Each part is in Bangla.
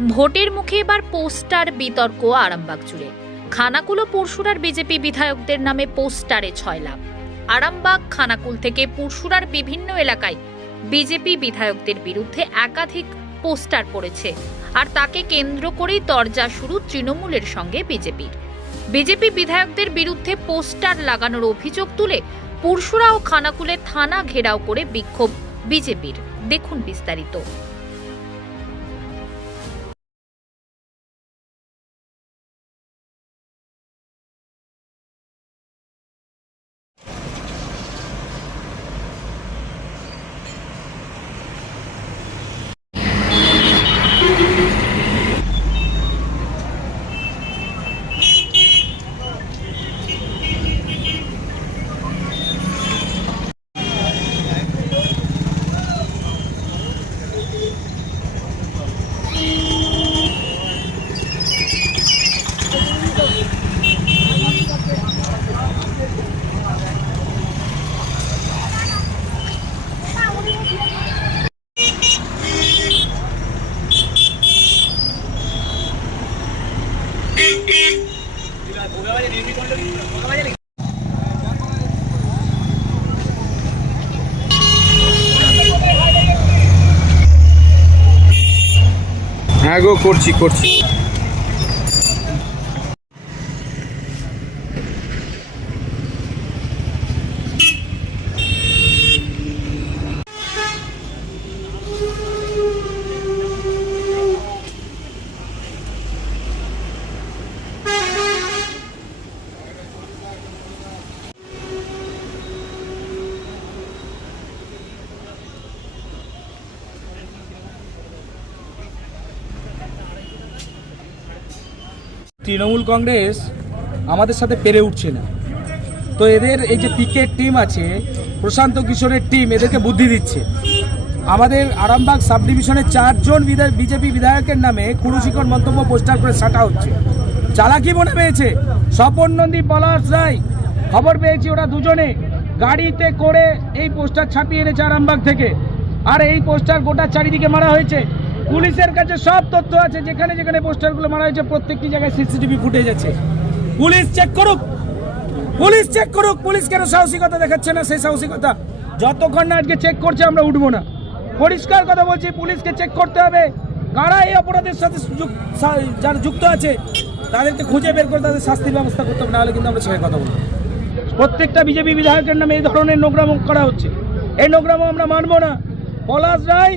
ভোটের মুখে এবার পোস্টার বিতর্ক আরামবাগ জুড়ে। খানাকুল ও পুরসুরার বিজেপি বিধায়কদের নামে পোস্টারে ছয়লাভ। আরামবাগ খানাকুল থেকে পুরসুরার বিভিন্ন এলাকায় বিজেপি বিধায়কদের বিরুদ্ধে একাধিক পোস্টার পড়েছে, আর তাকে কেন্দ্র করেই তরজা শুরু তৃণমূলের সঙ্গে বিজেপি বিধায়কদের বিরুদ্ধে পোস্টার লাগানোর অভিযোগ তুলে পুরসুরা ও খানাকুলে থানা ঘেরাও করে বিক্ষোভ বিজেপির। দেখুন বিস্তারিত। হ্যাঁ গো, করছি। তৃণমূল কংগ্রেস আমাদের সাথে পেরে উঠছে না, তো এদের এই যে পিকেট টিম আছে, প্রশান্ত কিশোরের টিম এদেরকে বুদ্ধি দিচ্ছে। আমাদের আরামবাগ সাব ডিভিশনের 4 জন বিজেপি বিধায়কের নামে কুরুচিকর মন্তব্য পোস্টার করে সাটা হচ্ছে। চালাকি মনে পেয়েছে স্বপন নন্দী, পলাশ রায়, খবর পেয়েছি ওরা দুজনে গাড়িতে করে এই পোস্টার ছাপিয়ে এনেছে আরামবাগ থেকে। আর এই পোস্টার গোটা চারিদিকে মারা হয়েছে। পুলিশের কাছে সব তথ্য আছে, যেখানে যেখানে পোস্টারগুলো মারা হয়েছে প্রত্যেকটি জায়গায় সিসিটিভি ফুটেজ আছে। পুলিশ চেক করুক। পুলিশ কেন সাহসিকতা দেখাচ্ছে না? সেই সাহসিকতা যতক্ষণ না আজকে চেক করছে আমরা উঠবো না। পরিষ্কার কথা বলছি, পুলিশকে চেক করতে হবে কারা এই অপরাধের সাথে যারা যুক্ত আছে তাদেরকে খুঁজে বের করে তাদের শাস্তির ব্যবস্থা করতে হবে, নাহলে কিন্তু আমরা ছেড়ে কথা বলবো। প্রত্যেকটা বিজেপি বিধায়কের নামে এই ধরনের নোংরাম করা হচ্ছে, এই নোংরাম আমরা মানবো না। পলাশ রায়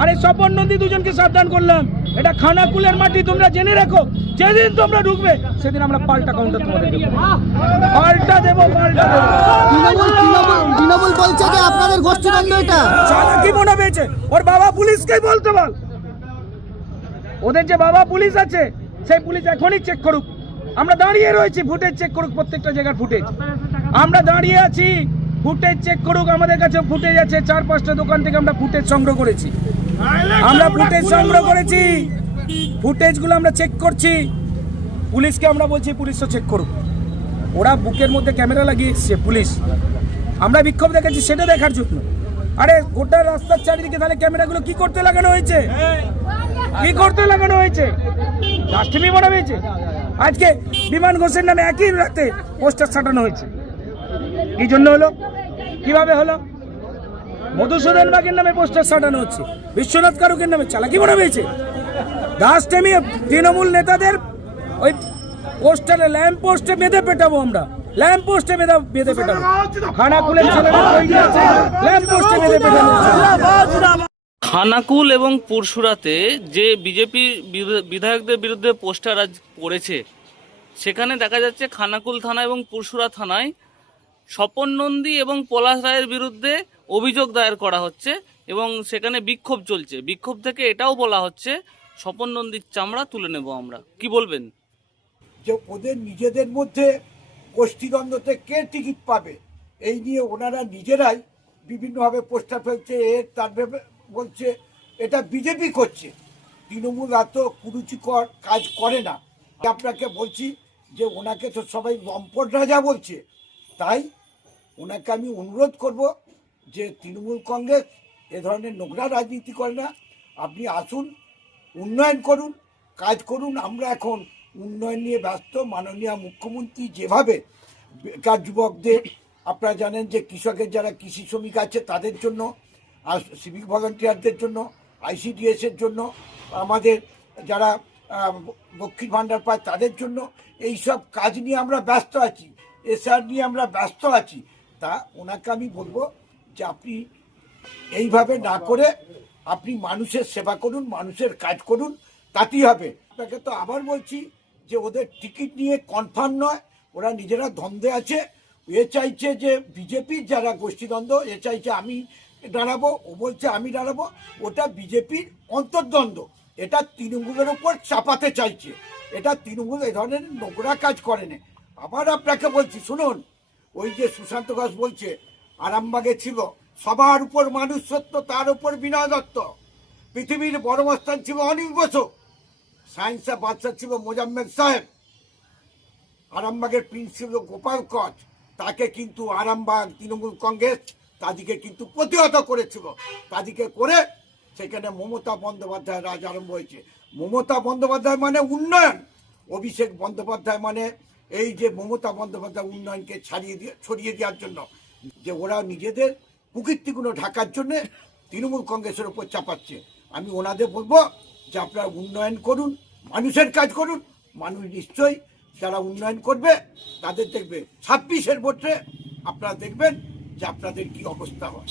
আর এই স্বপন নন্দী দুজনকে সাবধান করলাম, এটা খানাকুলের মাটি, তোমরা জেনে রাখো। যেদিন তোমরা ঢুকবে সেদিন আমরা পাল্টা কাউন্টার তোমাদের দেবো, পাল্টা দেবো। তৃণমূল বলছে যে আপনাদের গোষ্ঠীদ্বন্দ্ব, এটা চালাকি মনে পেয়েছে। ওর বাবা পুলিশকেই বলতে বল, ওদের যে বাবা পুলিশ আছে সেই পুলিশ এখনই চেক করুক। আমরা দাঁড়িয়ে রয়েছি, ফুটেজ চেক করুক, প্রত্যেকটা জায়গার ফুটেজ আমরা দাঁড়িয়ে আছি, ফুটেজ চেক করুক। আমাদের কাছে ফুটেজ আছে, 4-5টা দোকান থেকে আমরা ফুটেজ সংগ্রহ করেছি। ফুটেজগুলো আমরা চেক করছি। পুলিশকে আমরা বলছি পুলিশও চেক করুক। ওরা বুকের মধ্যে ক্যামেরা লাগিয়ে এসছে পুলিশ, আমরা বিক্ষোভ দেখাচ্ছি সেটা দেখার জন্য। আরে গোটা রাস্তার চারিদিকে তাহলে ক্যামেরাগুলো কি করতে লাগানো হয়েছে? রাষ্ট্রীয় মনে হয়েছে। আজকে বিমান ঘোষের নামে একই রাতে পোস্টার ছাটানো হয়েছে। এই জন্য হলো, কিভাবে হলো? মধুসূদন বাগের নামে পোস্টার ছাটানো হচ্ছে, বিশ্বনাথ কারুকের নামে। চালাকি মনে হয়েছে। রাষ্ট্রীয় তৃণমূল নেতাদের ওই পোস্টারে ল্যাম্প পোস্টে বেঁধে পেটাবো, আমরা ল্যাম্প পোস্টে বেঁধে পেটাবো। খানাকুলের ছেলেরা ল্যাম্প পোস্টে বেঁধে পেটাবো। খানাকুল এবং পুরসুরাতে যে বিজেপি বিধায়কদের বিরুদ্ধে পোস্টার আজ পড়েছে, সেখানে দেখা যাচ্ছে খানাকুল থানা এবং পুরসুরা থানায় স্বপন নন্দী এবং পলাশ রায়ের বিরুদ্ধে অভিযোগ দায়ের করা হচ্ছে এবং সেখানে বিক্ষোভ চলছে। বিক্ষোভ থেকে এটাও বলা হচ্ছে স্বপন নন্দীর চামড়া তুলে নেব আমরা। কি বলবেন? যে ওদের নিজেদের মধ্যে গোষ্ঠীদ্বন্দ্বতে কে টিকিট পাবে এই নিয়ে ওনারা নিজেরাই বিভিন্নভাবে পোস্টার ফেলছে, তার বলছে এটা বিজেপি করছে। তৃণমূল এত কুরুচিকর কাজ করে না। আপনাকে বলছি যে ওনাকে তো সবাই লম্পট রাজা বলছে, তাই ওনাকে আমি অনুরোধ করব যে তৃণমূল কংগ্রেস এ ধরনের নোংরা রাজনীতি করে না, আপনি আসুন উন্নয়ন করুন, কাজ করুন। আমরা এখন উন্নয়ন নিয়ে ব্যস্ত। মাননীয় মুখ্যমন্ত্রী যেভাবে বেকার যুবকদের, আপনারা জানেন যে কৃষকের যারা কৃষি শ্রমিক আছে তাদের জন্য, আর সিভিক ভলান্টিয়ারদের জন্য, আইসিডিএসের জন্য, আমাদের যারা লক্ষ্মীর ভাণ্ডার পায় তাদের জন্য, এই সব কাজ নিয়ে আমরা ব্যস্ত আছি, এসআর নিয়ে আমরা ব্যস্ত আছি। তা ওনাকে আমি বলবো যে আপনি এইভাবে না করে আপনি মানুষের সেবা করুন, মানুষের কাজ করুন, তাতেই হবে। আপনাকে তো আবার বলছি যে ওদের টিকিট নিয়ে কনফার্ম নয়, ওরা নিজেরা দ্বন্দ্বে আছে। এ চাইছে যে বিজেপির যারা গোষ্ঠীদ্বন্দ্ব, এ চাইছে আমি দাঁড়াবো, ও বলছে আমি দাঁড়াবো। ওটা বিজেপির অন্তর্দ্বন্দ্ব, এটা তৃণমূলের উপর চাপাতে চাইছে। এটা তৃণমূল এই ধরনের নোংরা কাজ করে না। আবার আপনাকে বলছি শুনুন, ওই যে সুশান্ত ঘোষ বলছে আরামবাগে ছিল সবার উপর মানুষ সত্য, তার উপর বিনয় দত্ত। পৃথিবীর বড় মস্তান ছিল অনিল বসু, সায়েন্সে বাদশা ছিল মোজাম্মেদ সাহেব, আরামবাগের প্রিন্স ছিল গোপাল কচ। তাকে কিন্তু আরামবাগ তৃণমূল কংগ্রেস তাদেরকে কিন্তু প্রতিহত করেছিল। তাদেরকে করে সেখানে মমতা বন্দ্যোপাধ্যায় রাজ আরম্ভ হয়েছে। মমতা বন্দ্যোপাধ্যায় মানে উন্নয়ন, অভিষেক বন্দ্যোপাধ্যায় মানে এই যে মমতা বন্দ্যোপাধ্যায় উন্নয়নকে ছড়িয়ে দেওয়ার জন্য, যে ওরা নিজেদের কুকীর্তিগুলো ঢাকার জন্য তৃণমূল কংগ্রেসের উপর চাপাচ্ছে। আমি ওনাদের বলবো যে আপনারা উন্নয়ন করুন, মানুষের কাজ করুন। মানুষ নিশ্চয়ই যারা উন্নয়ন করবে তাদের দেখবে 26-এর ভোটে আপনারা দেখবেন যে আপনাদের কি অবস্থা হয়।